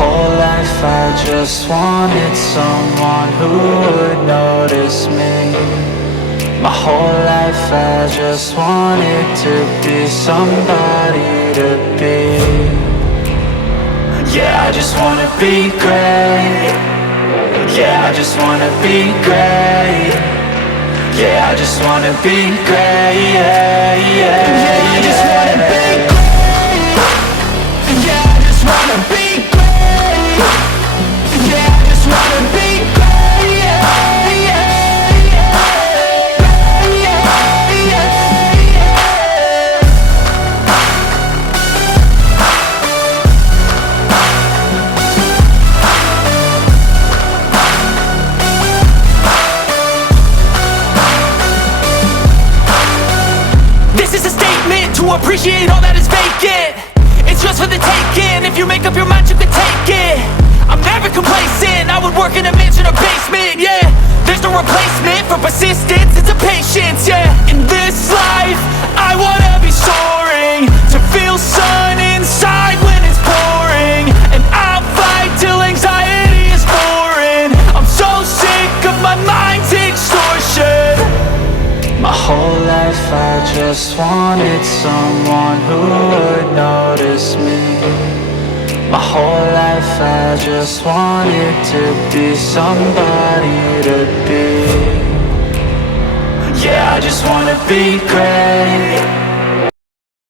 whole life I just wanted someone who would notice me. My whole life I just wanted to be somebody to be. Yeah, I just wanna be great. Yeah, I just wanna be great. Yeah, I just wanna be great. Yeah, yeah, yeah, I just wanna be great. Yeah, I just wanna be great. Yeah, I just wanna be great. Yeah, yeah, yeah, yeah, yeah, yeah. This is a statement to appreciate all that is vacant. It's yours for the taking. If you make up your mind, you can take it. I'm never complacent. I would work in a mansion or basement, yeah. There's no replacement for persistence, it's a patience, yeah. In this life, I wanna be soaring, to feel sun inside when it's pouring. And I'll fight till anxiety is foreign. I'm so sick of my mind's extortion. My whole life I just wanted someone who would notice me. My whole life I just wanted to be somebody to be. Yeah, I just wanna be great.